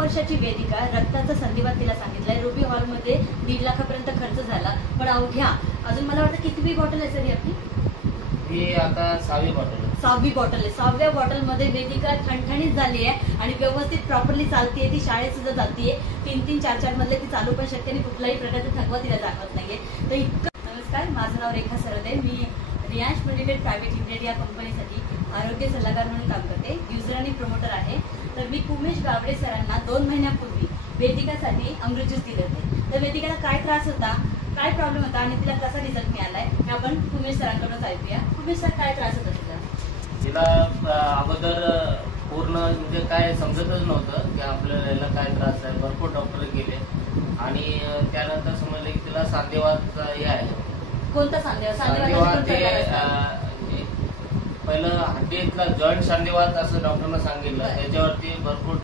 वर्षाची वेदिका, रक्ताचा संधिवात तिला सांगितलाय. रुबी हॉलमध्ये 1.5 लाखापर्यंत खर्च झाला. पण अवघ्या अजून मला वाटतं कितवी बॉटल आहे सर आपली? ही आता 6वी बॉटल आहे. 6वी बॉटल आहे. 6व्या बॉटलमध्ये वेदिका ठणठणीत झाली आहे आणि व्यवस्थित प्रॉपरली चालतीये. ती शाळेत सुद्धा जातीये. 3-3, 4-4 मधले ती चालू पण शकते आणि कुठलाही प्रकारचा थकवा तिला जाणवत नाहीये. तर इतकं. नमस्कार, माझं नाव रेखा सरदे. मी रियांश मेडिटेड प्रायव्हेट लिमिटेड या कंपनीसाठी आरोग्य सल्लागार म्हणून काम करते. युजर आणि प्रमोटर आहे. तर मी उमेश गावडे सरांना 2 महिन्यापूर्वी वेदिकासाठी अमृत ज्यूस दिले होते. तर वेदिकाला काय त्रास होता, काय प्रॉब्लेम होता आणि तिला कसा रिझल्ट मिळालाय हे आपण उमेश सरांकडूनच ऐकूया. उमेश सर, काय त्रास होता तुला? तिला अगोदर पूर्ण म्हणजे काय समजतच नव्हतं की आपल्याला काय त्रास आहे. भरपूर डॉक्टर गेले आणि त्यानंतर समजले की तिला सांधेवात हे आहे. कोणता सांधेवात? पहिलं हड्डीतला जॉईंट सांधेवात असं डॉक्टरना सांगितलं. त्याच्यावरती भरपूर